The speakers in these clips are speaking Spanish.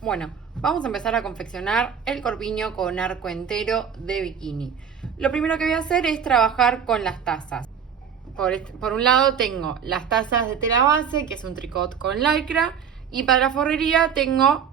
Bueno, vamos a empezar a confeccionar el corpiño con arco entero de bikini. Lo primero que voy a hacer es trabajar con las tazas. Por un lado tengo las tazas de tela base, que es un tricot con lycra, y para la forrería tengo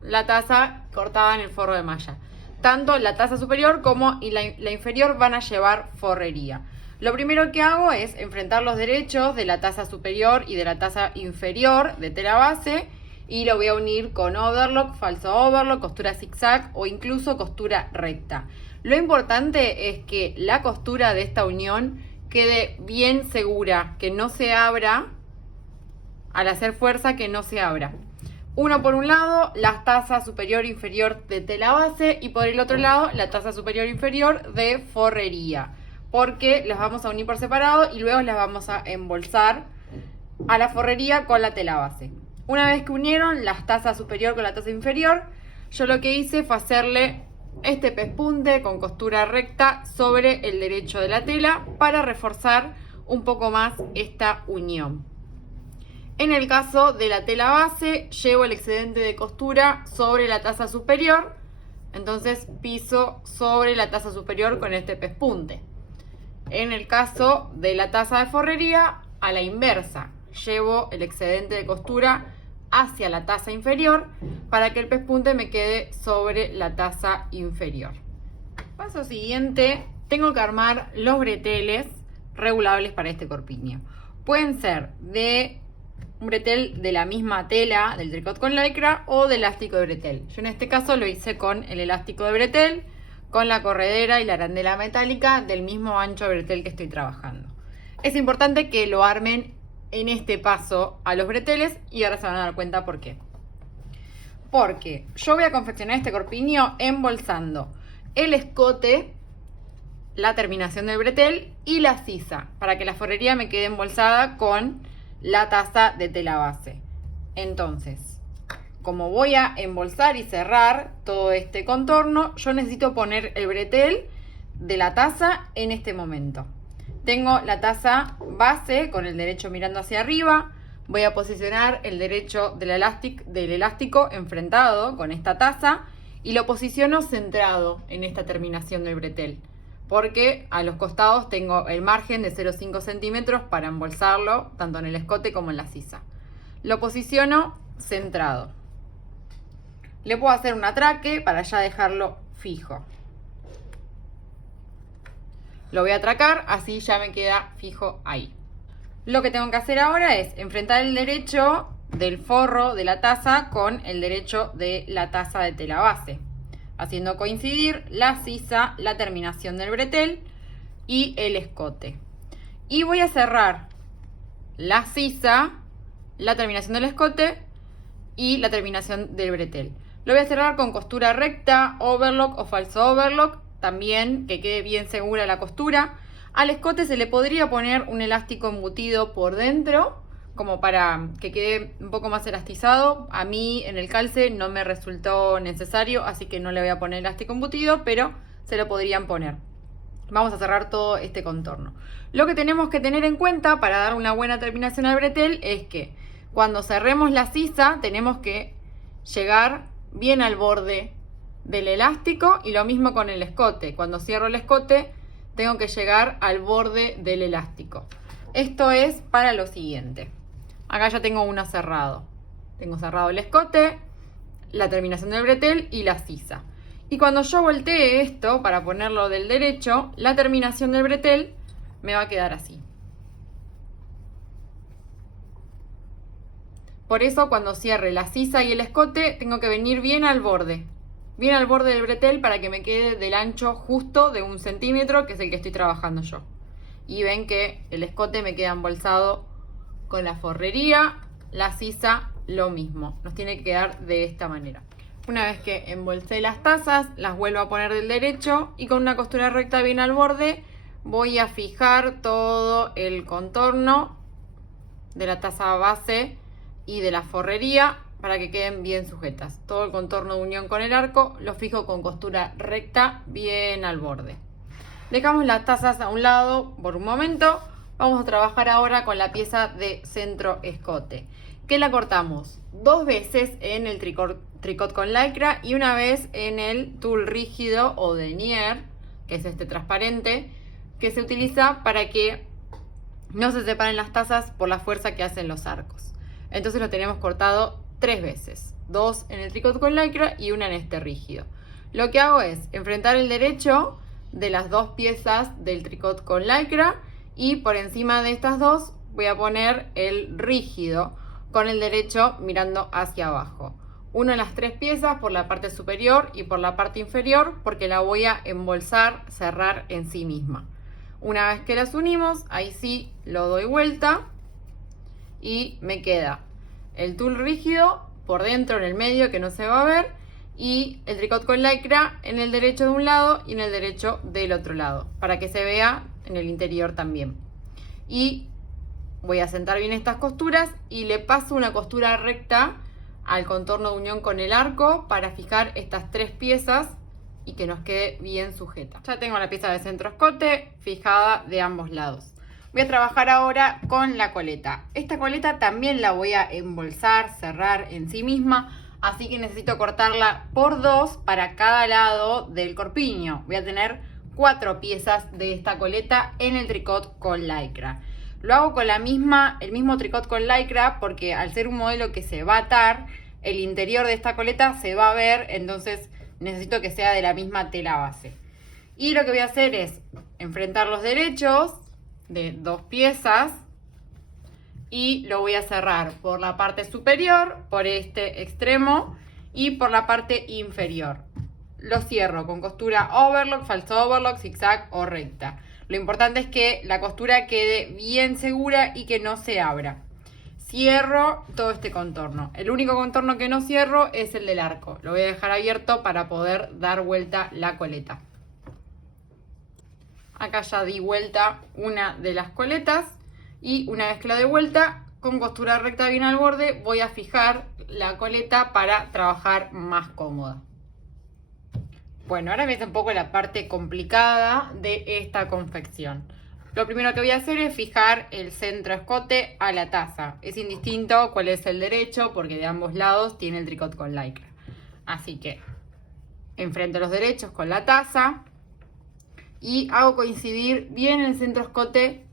la taza cortada en el forro de malla. Tanto la taza superior como la inferior van a llevar forrería. Lo primero que hago es enfrentar los derechos de la taza superior y de la taza inferior de tela base y lo voy a unir con overlock, falso overlock, costura zigzag o incluso costura recta. Lo importante es que la costura de esta unión quede bien segura, que no se abra, al hacer fuerza que no se abra. Uno por un lado, las tazas superior e inferior de tela base y por el otro lado, la taza superior e inferior de forrería. Porque las vamos a unir por separado y luego las vamos a embolsar a la forrería con la tela base. Una vez que unieron las tazas superior con la taza inferior, yo lo que hice fue hacerle este pespunte con costura recta sobre el derecho de la tela para reforzar un poco más esta unión. En el caso de la tela base, llevo el excedente de costura sobre la taza superior, entonces piso sobre la taza superior con este pespunte. En el caso de la taza de forrería, a la inversa, llevo el excedente de costura hacia la taza inferior para que el pespunte me quede sobre la taza inferior. Paso siguiente, tengo que armar los breteles regulables para este corpiño. Pueden ser de un bretel de la misma tela, del tricot con lycra o de elástico de bretel. Yo en este caso lo hice con el elástico de bretel, con la corredera y la arandela metálica del mismo ancho de bretel que estoy trabajando. Es importante que lo armen en este paso a los breteles y ahora se van a dar cuenta por qué. Porque yo voy a confeccionar este corpiño embolsando el escote, la terminación del bretel y la sisa, para que la forrería me quede embolsada con la taza de tela base. Entonces, como voy a embolsar y cerrar todo este contorno, yo necesito poner el bretel de la taza en este momento. Tengo la taza base con el derecho mirando hacia arriba. Voy a posicionar el derecho del elástico enfrentado con esta taza y lo posiciono centrado en esta terminación del bretel, porque a los costados tengo el margen de 0,5 centímetros para embolsarlo tanto en el escote como en la sisa. Lo posiciono centrado. Le puedo hacer un atraque para ya dejarlo fijo. Lo voy a atracar, así ya me queda fijo ahí. Lo que tengo que hacer ahora es enfrentar el derecho del forro de la taza con el derecho de la taza de tela base, haciendo coincidir la sisa, la terminación del bretel y el escote. Y voy a cerrar la sisa, la terminación del escote y la terminación del bretel. Lo voy a cerrar con costura recta, overlock o falso overlock, también que quede bien segura la costura. Al escote se le podría poner un elástico embutido por dentro, como para que quede un poco más elastizado. A mí en el calce no me resultó necesario, así que no le voy a poner elástico embutido, pero se lo podrían poner. Vamos a cerrar todo este contorno. Lo que tenemos que tener en cuenta para dar una buena terminación al bretel es que cuando cerremos la sisa tenemos que llegar bien al borde del elástico y lo mismo con el escote. Cuando cierro el escote tengo que llegar al borde del elástico. Esto es para lo siguiente. Acá ya tengo uno cerrado. Tengo cerrado el escote, la terminación del bretel y la sisa. Y cuando yo voltee esto para ponerlo del derecho, la terminación del bretel me va a quedar así. Por eso cuando cierre la sisa y el escote tengo que venir bien al borde del bretel para que me quede del ancho justo de 1 centímetro, que es el que estoy trabajando yo. Y ven que el escote me queda embolsado con la forrería, la sisa lo mismo. Nos tiene que quedar de esta manera. Una vez que embolsé las tazas, las vuelvo a poner del derecho y con una costura recta bien al borde voy a fijar todo el contorno de la taza base y de la forrería para que queden bien sujetas. Todo el contorno de unión con el arco lo fijo con costura recta bien al borde. Dejamos las tazas a un lado por un momento. Vamos a trabajar ahora con la pieza de centro escote, que la cortamos 2 veces en el tricot con lycra y una vez en el tul rígido o denier, que es este transparente, que se utiliza para que no se separen las tazas por la fuerza que hacen los arcos. Entonces lo tenemos cortado 3 veces, 2 en el tricot con lycra y una en este rígido. Lo que hago es enfrentar el derecho de las 2 piezas del tricot con lycra y por encima de estas 2 voy a poner el rígido con el derecho mirando hacia abajo. Uno en las 3 piezas por la parte superior y por la parte inferior porque la voy a embolsar, cerrar en sí misma. Una vez que las unimos, ahí sí lo doy vuelta y me queda el tul rígido por dentro en el medio que no se va a ver y el tricot con lycra en el derecho de un lado y en el derecho del otro lado para que se vea en el interior también. Y voy a sentar bien estas costuras y le paso una costura recta al contorno de unión con el arco para fijar estas 3 piezas y que nos quede bien sujeta. Ya tengo la pieza de centro escote fijada de ambos lados. Voy a trabajar ahora con la coleta. Esta coleta también la voy a embolsar, cerrar en sí misma, así que necesito cortarla por 2 para cada lado del corpiño. Voy a tener 4 piezas de esta coleta en el tricot con lycra. Lo hago con el mismo tricot con lycra porque al ser un modelo que se va a atar, el interior de esta coleta se va a ver, entonces necesito que sea de la misma tela base. Y lo que voy a hacer es enfrentar los derechos de 2 piezas y lo voy a cerrar por la parte superior, por este extremo y por la parte inferior. Lo cierro con costura overlock, falso overlock, zigzag o recta. Lo importante es que la costura quede bien segura y que no se abra. Cierro todo este contorno. El único contorno que no cierro es el del arco. Lo voy a dejar abierto para poder dar vuelta la coleta. Acá ya di vuelta una de las coletas y una vez que la doy vuelta, con costura recta bien al borde, voy a fijar la coleta para trabajar más cómoda. Bueno, ahora empieza un poco la parte complicada de esta confección. Lo primero que voy a hacer es fijar el centro escote a la taza. Es indistinto cuál es el derecho porque de ambos lados tiene el tricot con lycra. Así que enfrento los derechos con la taza y hago coincidir bien el centro escote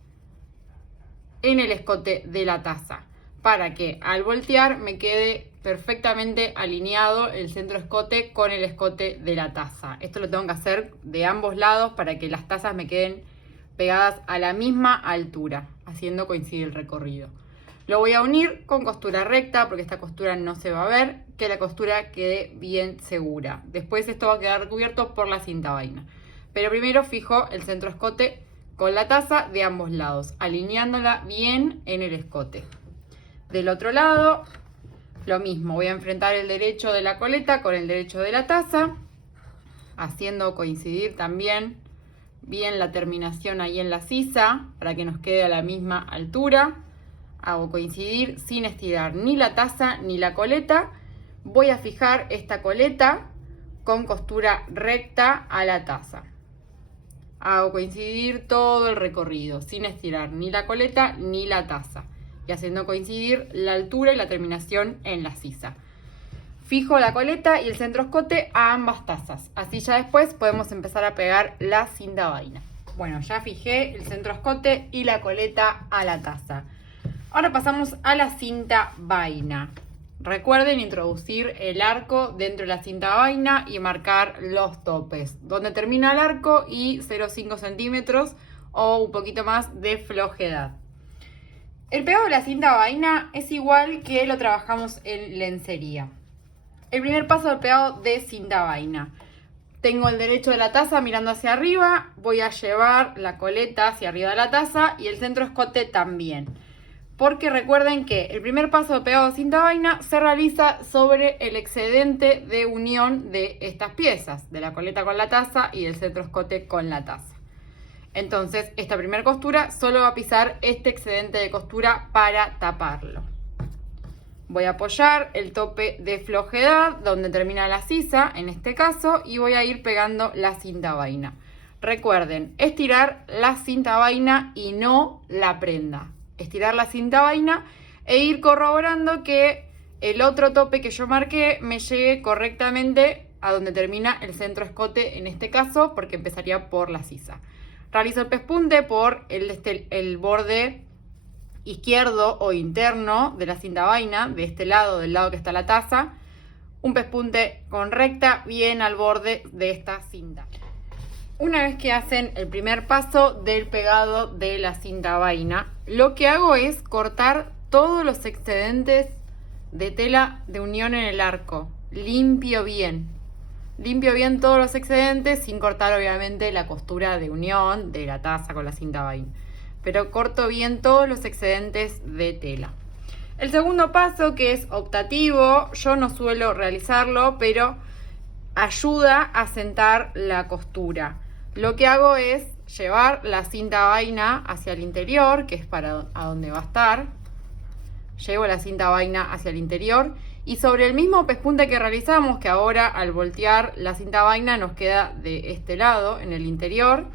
en el escote de la taza para que al voltear me quede perfectamente alineado el centro escote con el escote de la taza. Esto lo tengo que hacer de ambos lados para que las tazas me queden pegadas a la misma altura, haciendo coincidir el recorrido. Lo voy a unir con costura recta porque esta costura no se va a ver, que la costura quede bien segura. Después esto va a quedar cubierto por la cinta vaina. Pero primero fijo el centro escote con la taza de ambos lados, alineándola bien en el escote. Del otro lado, lo mismo, voy a enfrentar el derecho de la coleta con el derecho de la taza, haciendo coincidir también bien la terminación ahí en la sisa para que nos quede a la misma altura. Hago coincidir sin estirar ni la taza ni la coleta. Voy a fijar esta coleta con costura recta a la taza. Hago coincidir todo el recorrido sin estirar ni la coleta ni la taza y haciendo coincidir la altura y la terminación en la sisa. Fijo la coleta y el centro escote a ambas tazas. Así ya después podemos empezar a pegar la cinta vaina. Bueno, ya fijé el centro escote y la coleta a la taza. Ahora pasamos a la cinta vaina. Recuerden introducir el arco dentro de la cinta vaina y marcar los topes. Donde termina el arco y 0,5 centímetros o un poquito más de flojedad. El pegado de la cinta vaina es igual que lo trabajamos en lencería. El primer paso del pegado de cinta vaina. Tengo el derecho de la taza mirando hacia arriba, voy a llevar la coleta hacia arriba de la taza y el centro escote también. Porque recuerden que el primer paso de pegado de cinta vaina se realiza sobre el excedente de unión de estas piezas, de la coleta con la taza y del centro escote con la taza. Entonces, esta primera costura solo va a pisar este excedente de costura para taparlo. Voy a apoyar el tope de flojedad donde termina la sisa, en este caso, y voy a ir pegando la cinta vaina. Recuerden, estirar la cinta vaina y no la prenda. Estirar la cinta vaina e ir corroborando que el otro tope que yo marqué me llegue correctamente a donde termina el centro escote en este caso, porque empezaría por la sisa. Realizo el pespunte por el borde izquierdo o interno de la cinta vaina, de este lado, del lado que está la taza. Un pespunte con recta bien al borde de esta cinta. Una vez que hacen el primer paso del pegado de la cinta vaina, lo que hago es cortar todos los excedentes de tela de unión en el arco. Limpio bien todos los excedentes sin cortar obviamente la costura de unión de la taza con la cinta vaina, pero corto bien todos los excedentes de tela. El segundo paso, que es optativo, yo no suelo realizarlo, pero ayuda a sentar la costura. Lo que hago es llevar la cinta vaina hacia el interior, que es para a donde va a estar. Llevo la cinta vaina hacia el interior y sobre el mismo pespunte que realizamos, que ahora al voltear la cinta vaina nos queda de este lado, en el interior,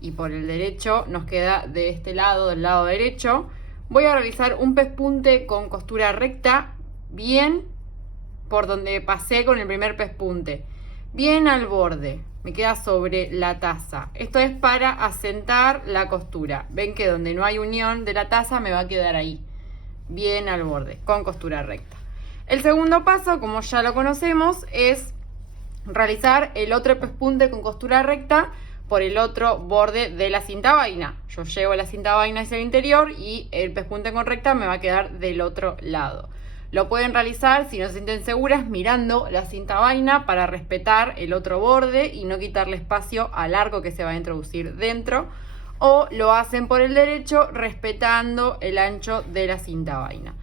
y por el derecho nos queda de este lado, del lado derecho, voy a realizar un pespunte con costura recta, bien por donde pasé con el primer pespunte, bien al borde, me queda sobre la taza. Esto es para asentar la costura. Ven que donde no hay unión de la taza me va a quedar ahí, bien al borde, con costura recta. El segundo paso, como ya lo conocemos, es realizar el otro pespunte con costura recta por el otro borde de la cinta vaina. Yo llevo la cinta vaina hacia el interior y el pespunte con recta me va a quedar del otro lado. Lo pueden realizar, si no se sienten seguras, mirando la cinta vaina para respetar el otro borde y no quitarle espacio al arco que se va a introducir dentro. O lo hacen por el derecho respetando el ancho de la cinta vaina.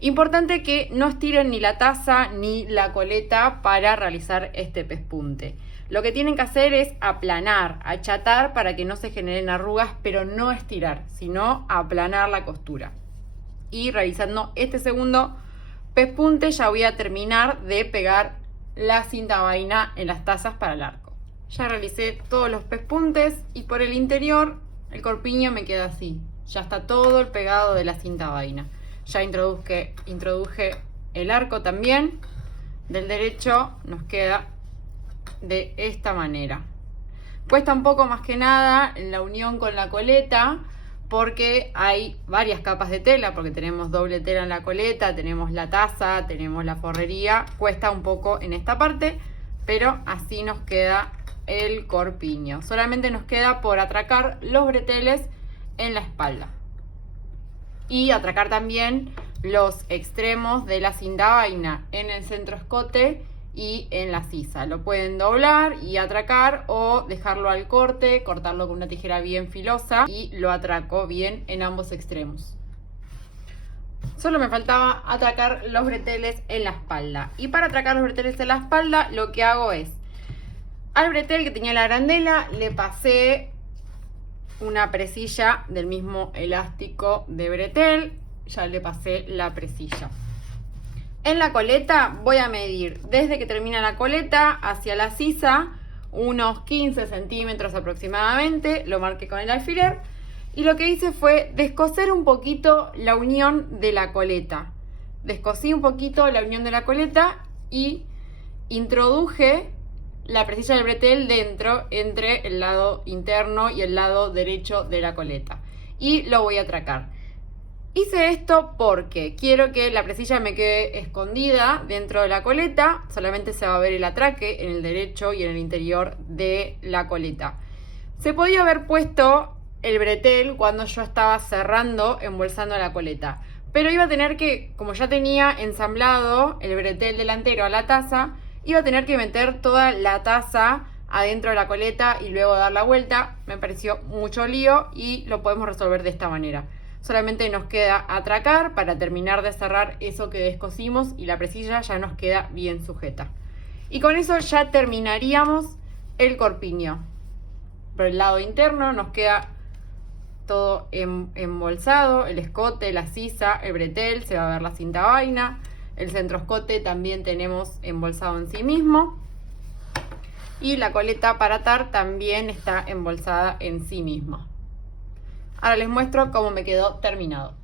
Importante que no estiren ni la taza ni la coleta para realizar este pespunte. Lo que tienen que hacer es aplanar, achatar para que no se generen arrugas, pero no estirar, sino aplanar la costura. Y realizando este segundo pespunte ya voy a terminar de pegar la cinta vaina en las tazas para el arco. Ya realicé todos los pespuntes y por el interior el corpiño me queda así. Ya está todo el pegado de la cinta vaina. Ya introduje el arco también. Del derecho nos queda de esta manera. Cuesta un poco más que nada en la unión con la coleta porque hay varias capas de tela, porque tenemos doble tela en la coleta, tenemos la taza, tenemos la forrería. Cuesta un poco en esta parte, pero así nos queda el corpiño. Solamente nos queda por atracar los breteles en la espalda y atracar también los extremos de la cinta vaina en el centro escote y en la sisa. Lo pueden doblar y atracar o dejarlo al corte, cortarlo con una tijera bien filosa y lo atraco bien en ambos extremos. Solo me faltaba atracar los breteles en la espalda. Y para atracar los breteles en la espalda lo que hago es, al bretel que tenía la arandela le pasé una presilla del mismo elástico de bretel, ya le pasé la presilla. En la coleta voy a medir desde que termina la coleta hacia la sisa unos 15 centímetros aproximadamente, lo marqué con el alfiler y lo que hice fue descoser un poquito la unión de la coleta. Descosí un poquito la unión de la coleta y introduje la presilla del bretel dentro entre el lado interno y el lado derecho de la coleta y lo voy a atracar. Hice esto porque quiero que la presilla me quede escondida dentro de la coleta, solamente se va a ver el atraque en el derecho y en el interior de la coleta. Se podía haber puesto el bretel cuando yo estaba cerrando, embolsando la coleta, pero iba a tener que, como ya tenía ensamblado el bretel delantero a la taza, iba a tener que meter toda la taza adentro de la coleta y luego dar la vuelta. Me pareció mucho lío y lo podemos resolver de esta manera. Solamente nos queda atracar para terminar de cerrar eso que descosimos y la presilla ya nos queda bien sujeta. Y con eso ya terminaríamos el corpiño. Por el lado interno nos queda todo embolsado, el escote, la sisa, el bretel, se va a ver la cinta vaina. El centro escote también tenemos embolsado en sí mismo. Y la coleta para atar también está embolsada en sí misma. Ahora les muestro cómo me quedó terminado.